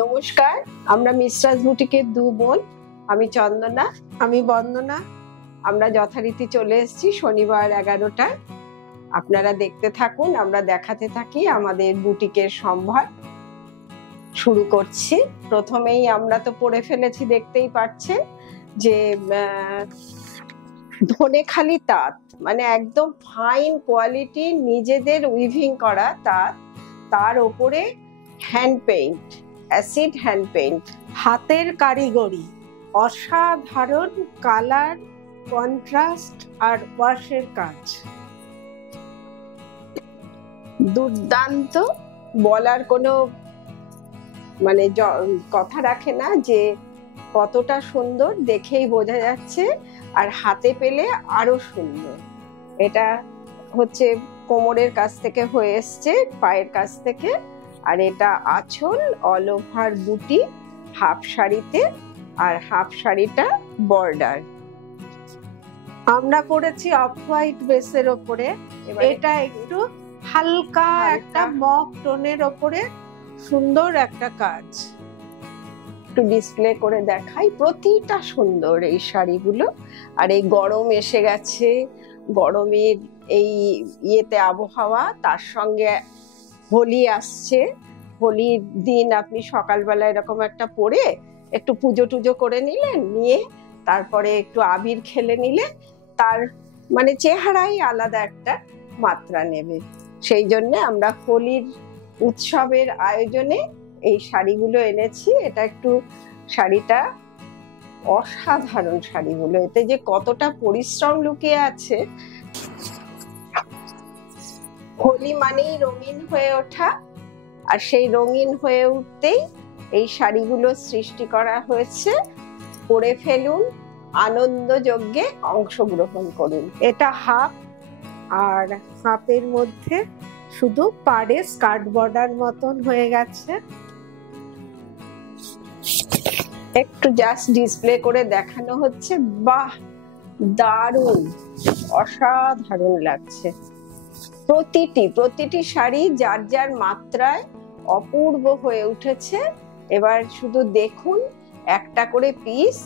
নমস্কার, আমরা মিস্ট্রাস বুটিকের দু বোন, আমি চন্দনা, আমি বন্দনা। আমরা যথারীতি চলে এসেছি শনিবার 11টায়। আপনারা দেখতে থাকুন, আমরা দেখাতে থাকি আমাদের বুটিকের সম্ভার। শুরু করছি। প্রথমেই আমরা তো পরে ফেলেছি, দেখতেই পাচ্ছেন যে ধনেখালি তাঁত, মানে একদম ফাইন কোয়ালিটি নিজেদের উইভিং করা তাঁত, তার ওপরে hand paint, acid hand paint, হাতের কারিগরি, অসাধারণ কালার, কন্ট্রাস্ট আর ওয়াশের কাজ, দুর্দান্ত। বলার কোনো মানে কথা রাখে না যে কতটা সুন্দর, দেখেই বোঝা যাচ্ছে, আর হাতে পেলে আরো সুন্দর। এটা হচ্ছে কোমরের কাছ থেকে হয়ে এসছে, পায়ের কাছ থেকে। আর এটা আঁচল, অল ওভার বুটি, হাফ শাড়িতে, আর হাফ শাড়িটা বর্ডার। আমরা পরেছি অফ হোয়াইট বেসের ওপরে। এটা একটু হালকা একটা মক টোনের ওপরে সুন্দর একটা কাজ। একটু ডিসপ্লে করে দেখাই, প্রতিটা সুন্দর এই শাড়িগুলো। আর এই গরম এসে গেছে, গরমের এই ইয়েতে আবহাওয়া, তার সঙ্গে হোলি আসছে। হোলির দিন আপনি সকালবেলা এরকম একটা পরে একটু পুজো টুজো করে নিলেন, নিয়ে তারপরে একটু আবির খেলে নিলে তার মানে চেহারাই আলাদা একটা মাত্রা নেবে। সেই জন্য আমরা হোলির উৎসবের আয়োজনে এই শাড়িগুলো এনেছি। এটা একটু শাড়িটা অসাধারণ, শাড়িগুলো এতে যে কতটা পরিশ্রম লুকিয়ে আছে। হোলি মানেই রঙিন হয়ে ওঠা, আর সেই রঙিন হয়ে উঠতেই এই শাড়িগুলো সৃষ্টি করা হয়েছে। পরে ফেলুন, আনন্দ যজ্ঞে অংশগ্রহণ করুন। এটা হাফ, আর হাফের মধ্যে শুধু পাড়ে স্কার্ট বর্ডার মতন হয়ে গেছে। একটু জাস্ট ডিসপ্লে করে দেখানো হচ্ছে। বাহ, দারুণ, অসাধারণ লাগছে। প্রতিটি শাড়ি যার যার মাত্রায় অপূর্ব হয়ে উঠেছে। এবার শুধু দেখুন একটা করে পিস।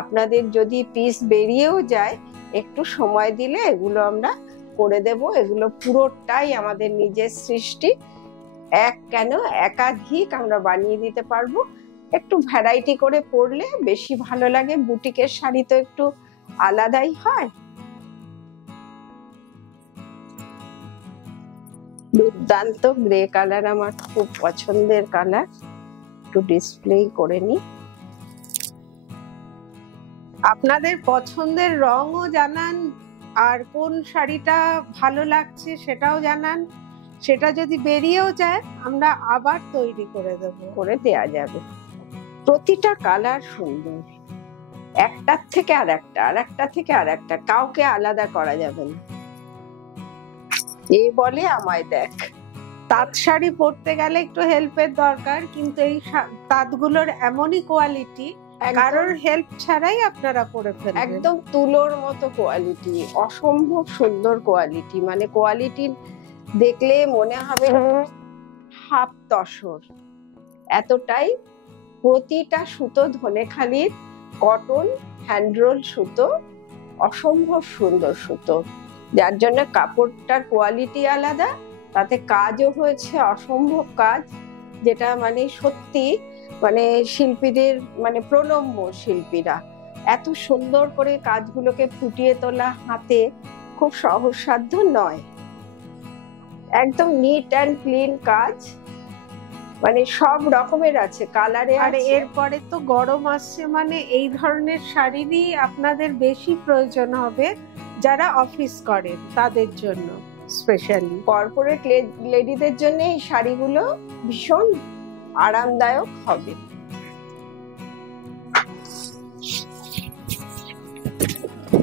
আপনাদের যদি পিস বেরিয়েও যায়, একটু সময় দিলে এগুলো আমরা করে দেব। এগুলো পুরোটাই আমাদের নিজের সৃষ্টি, এক কেন একাধিক আমরা বানিয়ে দিতে পারবো। একটু ভ্যারাইটি করে পরলে বেশি ভালো লাগে। বুটিকের শাড়ি তো একটু আলাদাই হয়। দুর্দান্ত গ্রে কালার, আমার খুব পছন্দের কালার। একটু ডিসপ্লে করে নি। আপনাদের পছন্দের রঙও জানান, আর কোন শাড়িটা ভালো লাগছে সেটাও জানান। সেটা যদি বেরিয়েও যায়, আমরা আবার তৈরি করে দেয়া যাবে। প্রতিটা কালার সুন্দর, একটার থেকে আর একটা, আর একটা থেকে আর একটা, কাউকে আলাদা করা যাবে না। এ বলে আমায় দেখ। তাঁত শাড়ি পরতে গেলে একটু হেল্পের দরকার, কিন্তু এই তাঁতগুলোর এমনই কোয়ালিটি, কারোর হেল্প ছাড়াই আপনারা পরে ফেলবেন। একদম তুলোর মতো কোয়ালিটি, অসম্ভব সুন্দর কোয়ালিটি। মানে কোয়ালিটি দেখলে মনে হবে হাফ তসর, এতটাই। প্রতিটা সুতো ধনেখালির কটন হ্যান্ডরোল সুতো, অসম্ভব সুন্দর সুতো, যার জন্য কাপড়টার কোয়ালিটি আলাদা। তাতে কাজও হয়েছে অসম্ভব কাজ, যেটা মানে সত্যি মানে শিল্পীদের মানে প্রণম্য। শিল্পীরা এত সুন্দর করে কাজগুলোকে ফুটিয়ে তোলা হাতে খুব সহজসাধ্য নয়। একদম নিট অ্যান্ড ক্লিন কাজ, মানে সব রকমের আছে, কালারে। আর এরপরে তো গরম আসছে, মানে এই ধরনের শাড়িরই আপনাদের বেশি প্রয়োজন হবে যারা অফিস করেন, তাদের জন্য স্পেশালি। কর্পোরেট লেডিদের জন্য এই শাড়িগুলো ভীষণ আরামদায়ক হবে।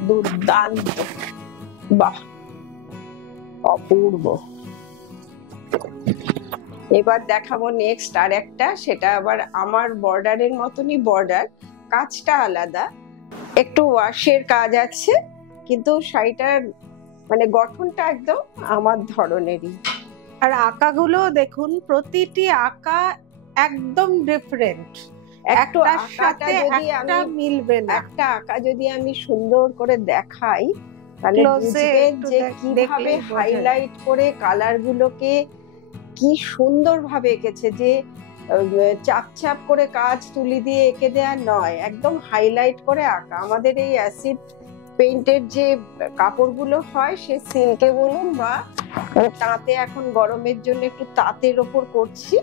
দুর্দান্ত, বাহ, অপূর্ব। এবার দেখাবো নেক্সট আর একটা, সেটা আবার আমার বর্ডারের মতনই বর্ডার, কাজটা আলাদা, একটু ওয়াশের কাজ আছে, কিন্তু শাড়িটার মানে গঠনটা একদম আমার ধরনেরই। আর আঁকাগুলো দেখুন, প্রতিটি আঁকা একদম ডিফারেন্ট, একটার সাথে একটা মিলবে না। একটা আঁকা যদি আমি সুন্দর করে দেখাই তাহলে বুঝবেন যে কিভাবে হাইলাইট করে কালার গুলোকে কি সুন্দর ভাবে এঁকেছে, যে চাপ চাপ করে কাজ তুলি দিয়ে এঁকে দেওয়া নয়, একদম হাইলাইট করে আঁকা। আমাদের এই অ্যাসিড পেইন্টের যে কাপড়গুলো হয়, সে সিল্কে বলুন বা তাঁতে, এখন গরমের জন্য একটু তাঁতের ওপর করছি,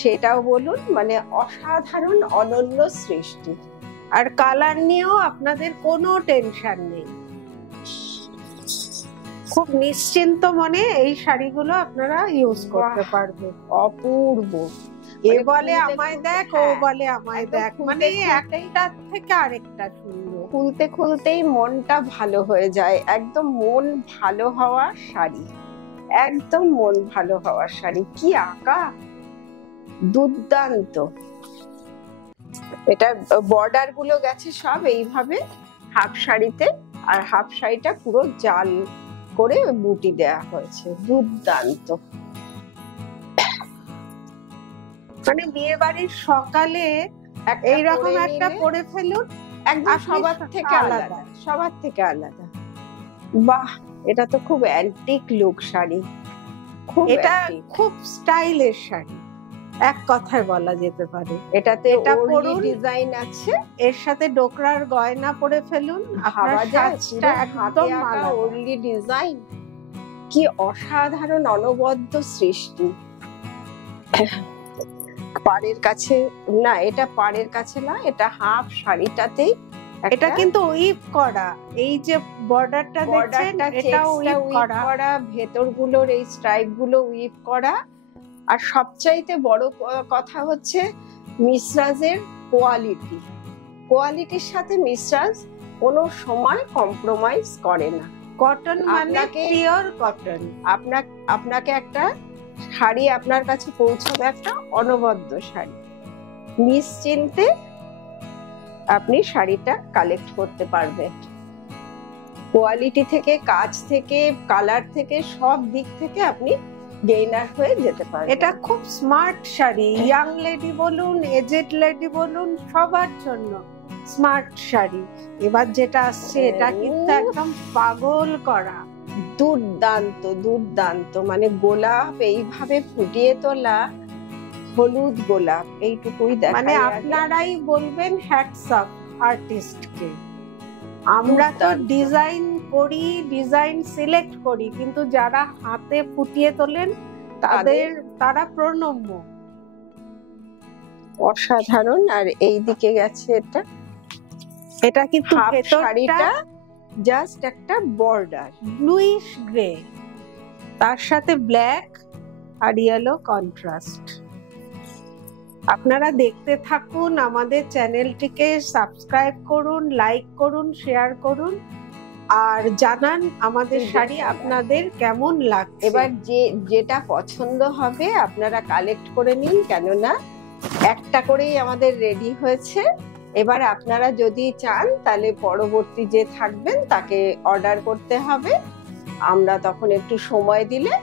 সেটাও বলুন, মানে অসাধারণ অনন্য সৃষ্টি। আর কালার নিয়েও আপনাদের কোনো টেনশন নেই, খুব নিশ্চিন্ত মনে এই শাড়িগুলো আপনারা ইউজ করতে পারবেন। অপূর্ব। এ বলে আমায় দেখ, ও বলে আমায় দেখ, মানে একটা থেকে আরেকটা সুন্দর। খুলতে খুলতেই মনটা ভালো হয়ে যায়, একদম মন ভালো হওয়ার শাড়ি, একদম মন ভালো হওয়ার শাড়ি। কি আঁকা, দুর্দান্ত। এটা বর্ডার গুলো গেছে সব এইভাবে হাফ শাড়িতে, আর হাফ শাড়িটা পুরো জাল করে বুটি দেয়া হয়েছে, দুর্দান্ত। মানে বিয়ে বাড়ির সকালে এইরকম একটা পরে ফেলুন, একদম সবার থেকে আলাদা, সবার থেকে আলাদা। বাহ, এটা তো খুব অ্যান্টিক লুক শাড়ি, এটা খুব স্টাইলের শাড়ি, এক কথায় বলা যেতে পারে। এটাতে ওরলি ডিজাইন আছে, এর সাথে ডোকরার গয়না পরে ফেলুন, ভাবা যায় একদম ওরলি ডিজাইন। কি অসাধারণ অনবদ্য সৃষ্টি। পাড়ের কাছে না, এটা পাড়ের কাছে না, এটা হাফ শাড়িটাতেই। এটা কিন্তু উইভ করা, এই যে বর্ডারটা দেখছেন এটা উইভ করা, ভেতরগুলোর এই স্ট্রাইপ গুলো উইভ করা। আর সবচাইতে বড় কথা হচ্ছে মিসরাজের কোয়ালিটি। কোয়ালিটির সাথে মিসরাজ কোনো সময় কম্প্রোমাইজ করে না। কটন মানে পিওর কটন। আপনাকে একটা শাড়ি আপনার কাছে পৌঁছাবে, একটা অনবদ্য শাড়ি, নিশ্চিন্তে আপনি শাড়িটা কালেক্ট করতে পারবেন। কোয়ালিটি থেকে, কাজ থেকে, কালার থেকে, সব দিক থেকে আপনি গেইনার হয়ে যেতে পারবেন। এটা খুব স্মার্ট শাড়ি, ইয়াং লেডি বলুন, এজেড লেডি বলুন, সবার জন্য স্মার্ট শাড়ি। এবার যেটা আসছে এটা কিন্তু একদম পাগল করা, দুর্দান্ত দুর্দান্ত। মানে গোলাপ এইভাবে ফুটিয়ে তোলা, হলুদ গোলাপ, এইটুকুই দেখা। মানে আপনারাই বলবেন হ্যাটস অফ আর্টিস্টকে। আমরা তো ডিজাইন করি, ডিজাইন সিলেক্ট করি, কিন্তু যারা হাতে ফুটিয়ে তোলেন তারা প্রণম্য। অসাধারণ। আর এই দিকে গেছে এটা কিন্তু শাড়িটা জাস্ট একটা বর্ডার, ব্লুইশ গ্রে, তার সাথে ব্ল্যাক আর ইয়েলো কন্ট্রাস্ট। আপনারা দেখতে থাকুন, আমাদের চ্যানেলটিকে সাবস্ক্রাইব করুন, লাইক করুন, শেয়ার করুন, আর জানান আমাদের শাড়ি আপনাদের কেমন লাগছে। এবার যেটা পছন্দ হবে আপনারা কালেক্ট করে নিন, কেননা একটা করেই আমাদের রেডি হয়েছে। এবার আপনারা যদি চান তাহলে পরবর্তী যে থাকবেন তাকে অর্ডার করতে হবে, আমরা তখন একটু সময় দিলে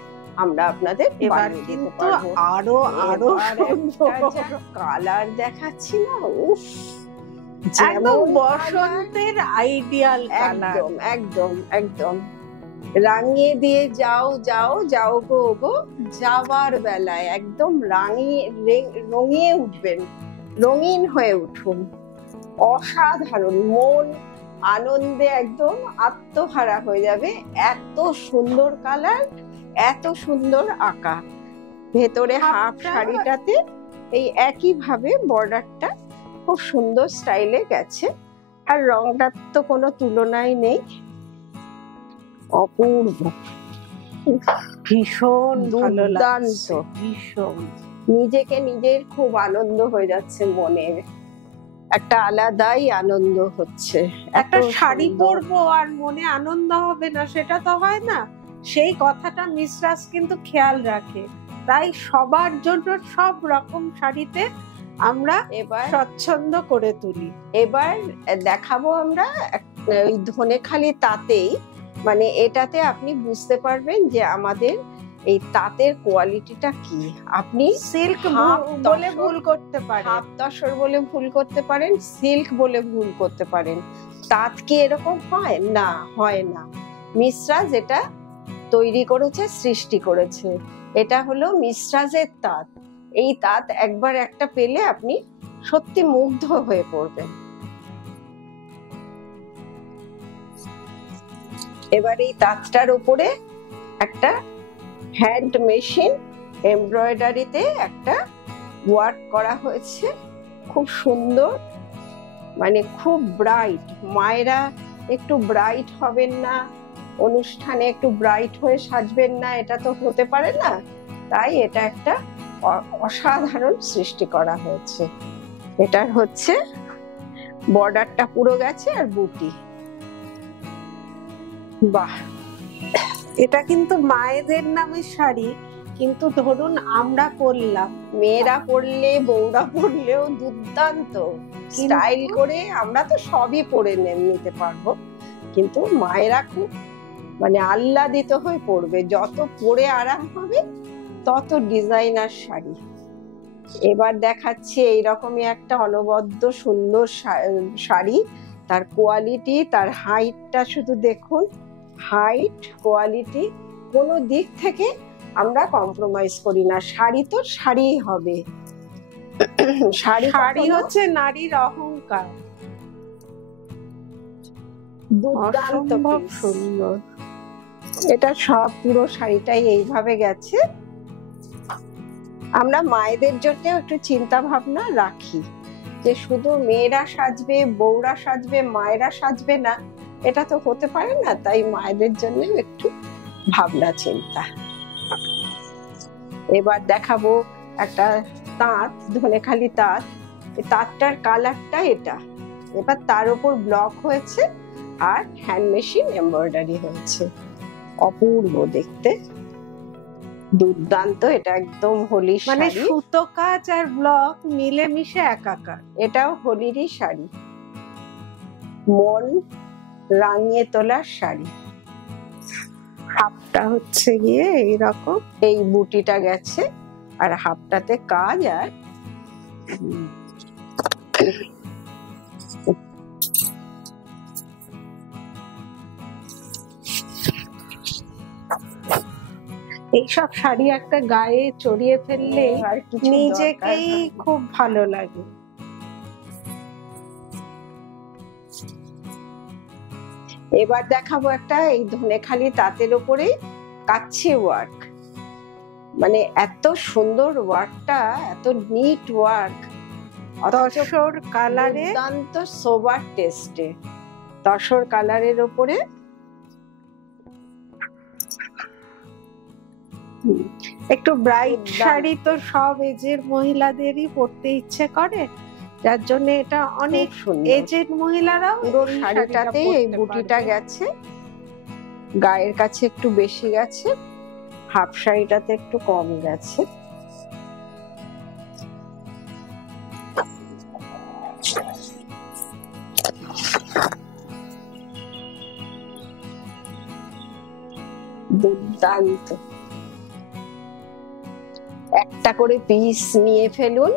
আমরা আপনাদের এবার কিন্তু আরো কালার দেখাচ্ছি না, উফ, একদম বসন্তের আইডিয়াল কালার, একদম একদম। রাঙিয়ে দিয়ে যাও যাও যাও গো গো, যাওয়ার বেলায় একদম রঙিয়ে উঠবেন, রঙিন হয়ে উঠুন। অসাধারণ, মন আনন্দে একদম আত্মহারা হয়ে যাবে। এত সুন্দর কালার, এত সুন্দর আঁকা। ভেতরে হাফ শাড়িটাতে এই একই ভাবে বর্ডারটা খুব সুন্দর স্টাইলে গেছে, আর রংটার তো কোনো তুলনাই নেই, অপূর্ব, ভীষণ দুর্দান্ত, ভীষণ। নিজেকে নিজের খুব আনন্দ হয়ে যাচ্ছে, মনের একটা আলাদাই আনন্দ হচ্ছে। একটা শাড়ি পরবো আর মনে আনন্দ হবে না, সেটা তো হয় না। সেই কথাটা মিসরাজ কিন্তু খেয়াল রাখে, তাই সবার জন্য সব রকম শাড়িতে আমরা এবার স্বচ্ছন্দ করে তুলি। এবার দেখাবো আমরা ওই ধনেখালি তাঁতেই, মানে এটাতে আপনি বুঝতে পারবেন যে আমাদের এই তাঁতের কোয়ালিটিটা কি। আপনি সিল্ক বলে ভুল করতে পারেন, হাফ তসর বলে ভুল করতে পারেন, সিল্ক বলে ভুল করতে পারেন। তাঁত কি এরকম হয়? না, হয় না। মিশ্রাজ এটা তৈরি করেছে, সৃষ্টি করেছে। এটা হলো মিশ্রাজের তাঁত। এই তাঁত একবার একটা পেলে আপনি সত্যি মুগ্ধ হয়ে পড়বেন। এবার এই তাঁতটার উপরে একটা হ্যান্ড মেশিন এমব্রয়ডারিতে একটা ওয়ার্ক করা হয়েছে, খুব সুন্দর, মানে খুব ব্রাইট। মায়েরা একটু ব্রাইট হবেন না, অনুষ্ঠানে একটু ব্রাইট হয়ে সাজবেন না, এটা তো হতে পারে না। তাই এটা একটা অসাধারণ সৃষ্টি করা হয়েছে। এটার হচ্ছে বর্ডারটা পুরো গেছে আর বুটি। বাহ, এটা কিন্তু মায়েদের নামে শাড়ি, কিন্তু ধরুন আমরা পরলাম, মেয়েরা পরলে, বউরা পরলেও দুর্দান্ত স্টাইল করে আমরা তো সবই পরে নিতে পারবো, কিন্তু মায়েরা খুব মানে আহ্লাদিত হয়ে পরবে। যত পরে আরাম হবে তত ডিজাইনার শাড়ি। এবার দেখাচ্ছি এইরকমই একটা অনবদ্য সুন্দর শাড়ি। তার কোয়ালিটি, তার হাইটটা শুধু দেখুন। হাইট, কোয়ালিটি, কোনো দিক থেকে আমরা কম্প্রোমাইজ করি না। শাড়ি তো শাড়িই হবে। শাড়ি হচ্ছে নারীর অহংকার। দুর্দান্ত সুন্দর। এটা সব পুরো শাড়িটাই এইভাবে গেছে। আমরা মায়েদের জন্য একটু চিন্তা ভাবনা রাখি যে শুধু মেয়েরা সাজবে, বউরা সাজবে, মায়েরা সাজবে না, এটা তো হতে পারে না। তাই মায়েদের জন্য একটু ভাবনা চিন্তা। এবার দেখাবো একটা তাঁত, ধনেখালি তাঁত। তাঁতটার কালারটা এটা। এবার তার উপর ব্লক হয়েছে আর হ্যান্ড মেশিন এমব্রয়ডারি হয়েছে। অপূর্ব দেখতে, দুর্দান্ত। এটা একদম হোলি শাড়ি, মানে সুতো কাজ আর ব্লক মিলেমিশে একাকার। এটাও হোলিরই শাড়ি, মন রাঙিয়ে তোলার শাড়ি। হাফটা হচ্ছে গিয়ে এইরকম, এই বুটিটা গেছে আর হাফটাতে কাজ। আর এইসব শাড়ি একটা গায়ে চড়িয়ে ফেললে নিজেকেই খুব ভালো লাগে। এবার দেখাবো একটা এই ধনেখালি তাঁতের উপরে কাচ্চি ওয়ার্ক। মানে এত সুন্দর ওয়ার্কটা, এত নিট ওয়ার্ক, তসর কালারে, দুর্দান্ত সোবার টেস্টে। তসর কালারের উপরে একটু ব্রাইট শাড়ি তো সব এজের মহিলাদেরই পরতে ইচ্ছে করে, যার জন্য এটা অনেক সুন্দর। এজেড মহিলারাও পুরো শাড়িটাতে এই বুটিটা গেছে, গায়ের কাছে একটু বেশি গেছে, হাফ শাড়িটাতে একটু কম গেছে। দুর্দান্ত। একটা করে পিস নিয়ে ফেলুন,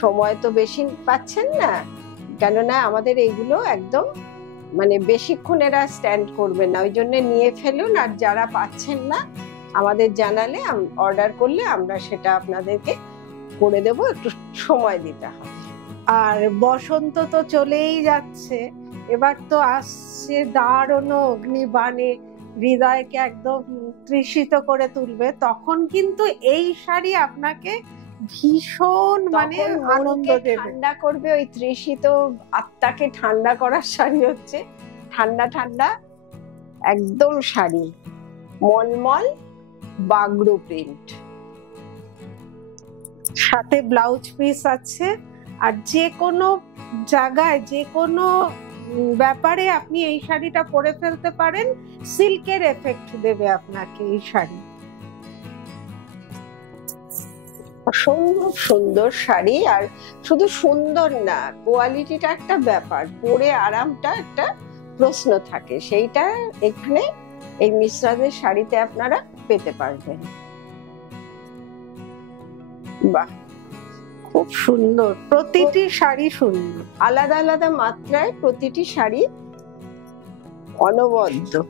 সময় তো বেশি পাচ্ছেন না, কেননা আমাদের এইগুলো একদম মানে বেশিক্ষণ এরা স্ট্যান্ড করবে না, ওই জন্য নিয়ে ফেলুন। আর যারা পাচ্ছেন না আমাদের জানালে, অর্ডার করলে আমরা সেটা আপনাদেরকে করে দেব, একটু সময় দিতে হবে। আর বসন্ত তো চলেই যাচ্ছে, এবার তো আসছে দারুণ অগ্নিবাণে, হৃদয়কে একদম তৃষিত করে তুলবে। তখন কিন্তু এই শাড়ি আপনাকে ভীষণ মানে আনন্দ দেবে, ঠান্ডা করবে। ওই তৃষিত আত্মাকে ঠান্ডা করার শাড়ি হচ্ছে ঠান্ডা ঠান্ডা একদম শাড়ি, মলমল বাগড়ু প্রিন্ট, সাথে ব্লাউজ পিস আছে। আর যে কোনো জায়গায়, যে কোনো ব্যাপারে আপনি এই শাড়িটা পরে ফেলতে পারেন, সিল্কের এফেক্ট দেবে আপনাকে এই শাড়ি। অসম্ভব সুন্দর শাড়ি। আর শুধু সুন্দর না, কোয়ালিটিটা একটা ব্যাপার, পরে আরামটা একটা প্রশ্ন থাকে, সেইটা এখানে এই মিশ্রাজের শাড়িতে আপনারা পেতে পারবেন। বাহ, খুব সুন্দর, প্রতিটি শাড়ি সুন্দর, আলাদা আলাদা মাত্রায় প্রতিটি শাড়ি অনবদ্য।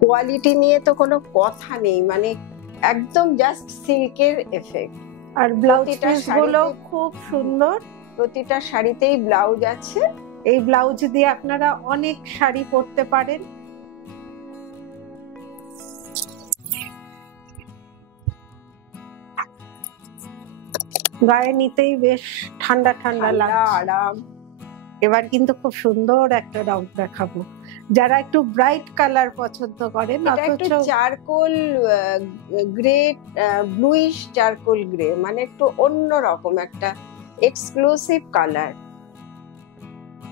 কোয়ালিটি নিয়ে তো কোনো কথা নেই, মানে একদম জাস্ট সিল্কের এফেক্ট। আর ব্লাউজ প্রতিটা পিস গুলো শাড়িতে- খুব সুন্দর। প্রতিটা শাড়িতেই ব্লাউজ আছে। এই ব্লাউজ দিয়ে আপনারা অনেক শাড়ি পরতে পারেন। গায়ে নিতেই বেশ ঠান্ডা ঠান্ডা ঠান্ডা, লাগছে। আরাম। এবার কিন্তু খুব সুন্দর একটা রং দেখাবো, যারা একটু ব্রাইট কালার পছন্দ করেন, এটা একটু অথচ charcoal grey, bluish charcoal grey, মানে একটু অন্য রকম একটা এক্সক্লুসিভ কালার।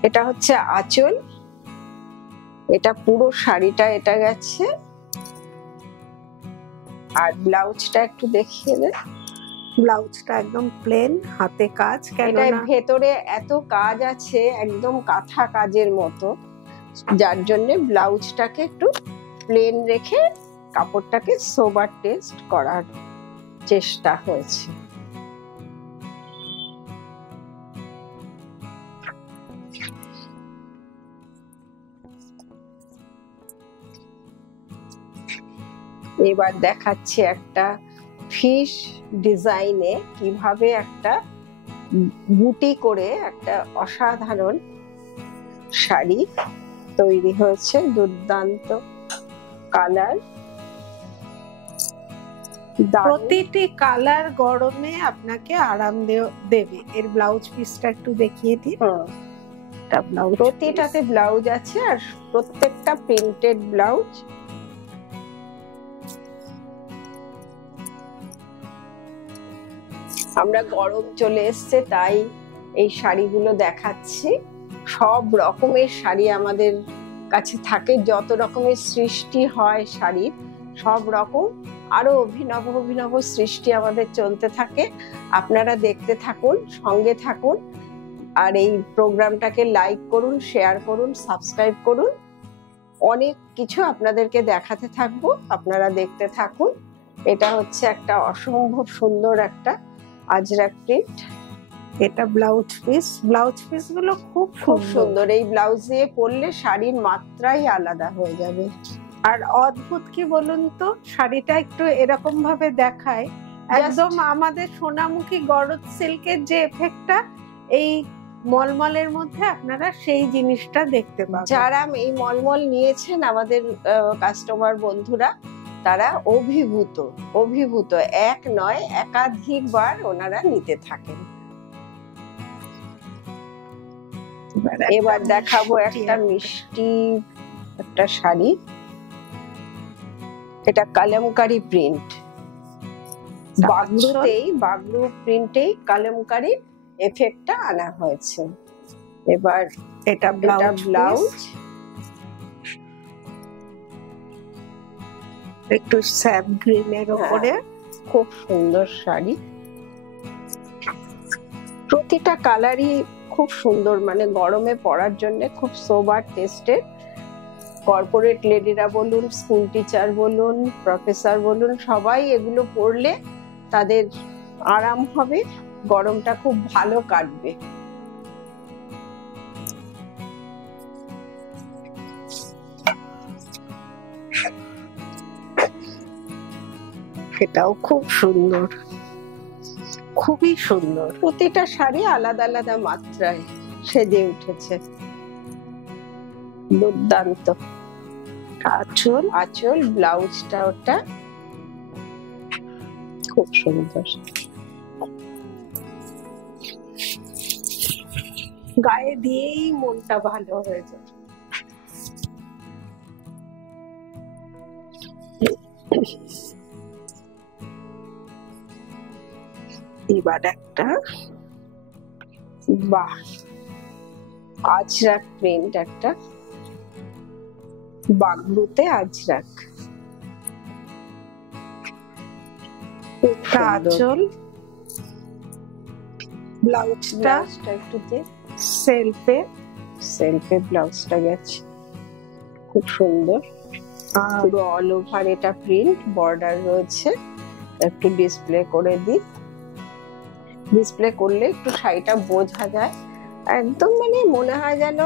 এটা হচ্ছে আঁচল, এটা পুরো শাড়িটা এটা গেছে। আর ব্লাউজটা একটু দেখিয়ে দেন। ব্লাউজটা একদম প্লেন, হাতে কাজ, এটা কেননা ভেতরে এত কাজ আছে, একদম কাঁথা কাজের মতো, যার জন্য ব্লাউজটাকে একটু প্লেন রেখে কাপড়টাকে সোবার টেস্ট করার চেষ্টা হয়েছে। এবার দেখাচ্ছি একটা ফিশ ডিজাইনে কিভাবে একটা বুটি করে একটা অসাধারণ শাড়ি তৈরি হয়েছে। দুর্দান্ত কালার, প্রতিটি কালার গরমে আপনাকে আরাম দেবে। এর ব্লাউজ পিসটা একটু দেখিয়ে দিই। প্রতিটাতে ব্লাউজ আছে, আর প্রত্যেকটা প্রিন্টেড ব্লাউজ। আমরা গরম চলে এসছে তাই এই শাড়িগুলো দেখাচ্ছি। সব রকমের শাড়ি আমাদের কাছে থাকে, যত রকমের সৃষ্টি হয় শাড়ির, সব রকম আরো অভিনব অভিনব সৃষ্টি আমাদের চলতে থাকে। আপনারা দেখতে থাকুন, সঙ্গে থাকুন, আর এই প্রোগ্রামটাকে লাইক করুন, শেয়ার করুন, সাবস্ক্রাইব করুন। অনেক কিছু আপনাদেরকে দেখাতে থাকবো, আপনারা দেখতে থাকুন। এটা হচ্ছে একটা অসম্ভব সুন্দর একটা আজরাক প্রিন্ট। এটা ব্লাউজ পিস, ব্লাউজ পিস গুলো খুব খুব সুন্দর। সুন্দর। এই ব্লাউজ দিয়ে পরলে শাড়ির মাত্রাই আলাদা হয়ে যাবে। আর অদ্ভুত কি বলুন তো, শাড়িটা একটু এরকম ভাবে দেখায়, একদম আমাদের সোনামুখী গরজ সিল্কের যে এফেক্টটা, এই মলমলের মধ্যে আপনারা সেই জিনিসটা দেখতে পাবেন। যারা এই মলমল নিয়েছেন আমাদের কাস্টমার বন্ধুরা, তারা অভিভূত অভিভূত, এক নয় একাধিকবার ওনারা নিতে থাকেন। এবার দেখাবো একটা মিষ্টি একটা শাড়ি। এটা কালামকারী প্রিন্ট, বাগরু প্রিন্টেই কালামকারী এফেক্টটা আনা হয়েছে। এবার এটা ব্লাউজ, একটু স্যাপ গ্রিনের উপরে। খুব সুন্দর শাড়ি, প্রতিটা কালারই খুব সুন্দর, মানে গরমে পরার জন্য খুব সোবার টেস্টেড। কর্পোরেট লেডিরা বলুন, স্কুল টিচার বলুন, প্রফেসর বলুন, সবাই এগুলো পরলে তাদের আরাম হবে, গরমটা খুব ভালো কাটবে। এটাও খুব সুন্দর, খুবই সুন্দর। প্রতিটা শাড়ি আলাদা আলাদা মাত্রায় সেজে উঠেছে। দুর্দান্ত। আঁচল ব্লাউজটা ওটা খুব সুন্দর, গায়ে দিয়েই মনটা ভালো হয়ে যায়। এবার একটা বাহ, আজরাক প্রিন্ট, একটা বাগলুতে আজরাক। আঁচল, ব্লাউজটা একটু দিয়ে সেলফে ব্লাউজটা গেছে, খুব সুন্দর। পুরো অল ওভার এটা প্রিন্ট, বর্ডার রয়েছে। একটু ডিসপ্লে করে দিই, ডিসপ্লে করলে একটু শাড়িটা বোঝা যায়। একদম মানে মনে হয় যেন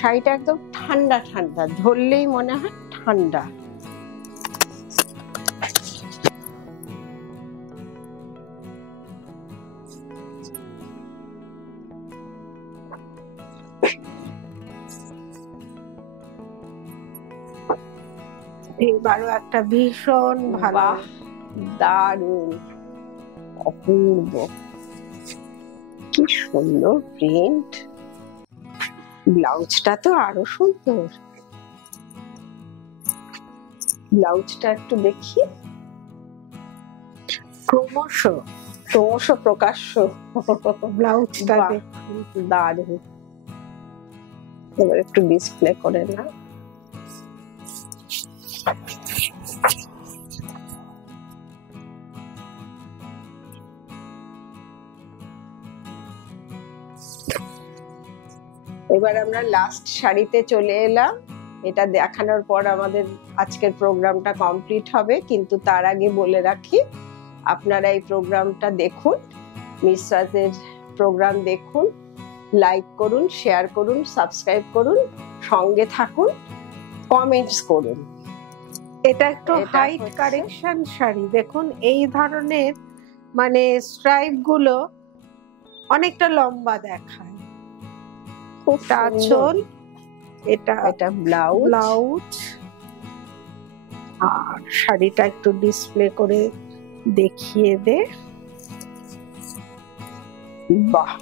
শাড়িটা একদম ঠান্ডা ঠান্ডা, ধরলেই মনে হয় ঠান্ডা। এবারও একটা ভীষণ ভালো, দারুণ, অপূর্ব, কি সুন্দর প্রিন্ট। ব্লাউজটা তো আরো সুন্দর। ব্লাউজটা একটু দেখি, ক্রমশ ক্রমশ প্রকাশ্য ব্লাউজটা বাহ, দারুণ। এবার একটু ডিসপ্লে করে না, এবার আমরা লাস্ট শাড়িতে চলে এলাম। এটা দেখানোর পর আমাদের আজকের প্রোগ্রামটা কমপ্লিট হবে, কিন্তু তার আগে বলে রাখি আপনারা এই প্রোগ্রামটা দেখুন, মিসরাজের প্রোগ্রাম দেখুন, লাইক করুন, শেয়ার করুন, সাবস্ক্রাইব করুন, সঙ্গে থাকুন, কমেন্টস করুন। এটা একটু হাইট কারেকশন শাড়ি। দেখুন এই ধরনের মানে স্ট্রাইপ গুলো অনেকটা লম্বা দেখায়। এটা আঁচল, এটা ব্লাউজ, আর শাড়িটা একটু ডিসপ্লে করে দেখিয়ে দে। বাহ,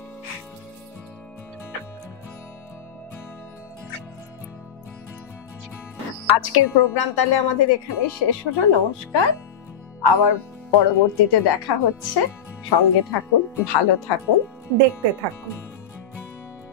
আজকের প্রোগ্রাম তাহলে আমাদের এখানেই শেষ হলো। নমস্কার, আবার পরবর্তীতে দেখা হচ্ছে। সঙ্গে থাকুন, ভালো থাকুন, দেখতে থাকুন।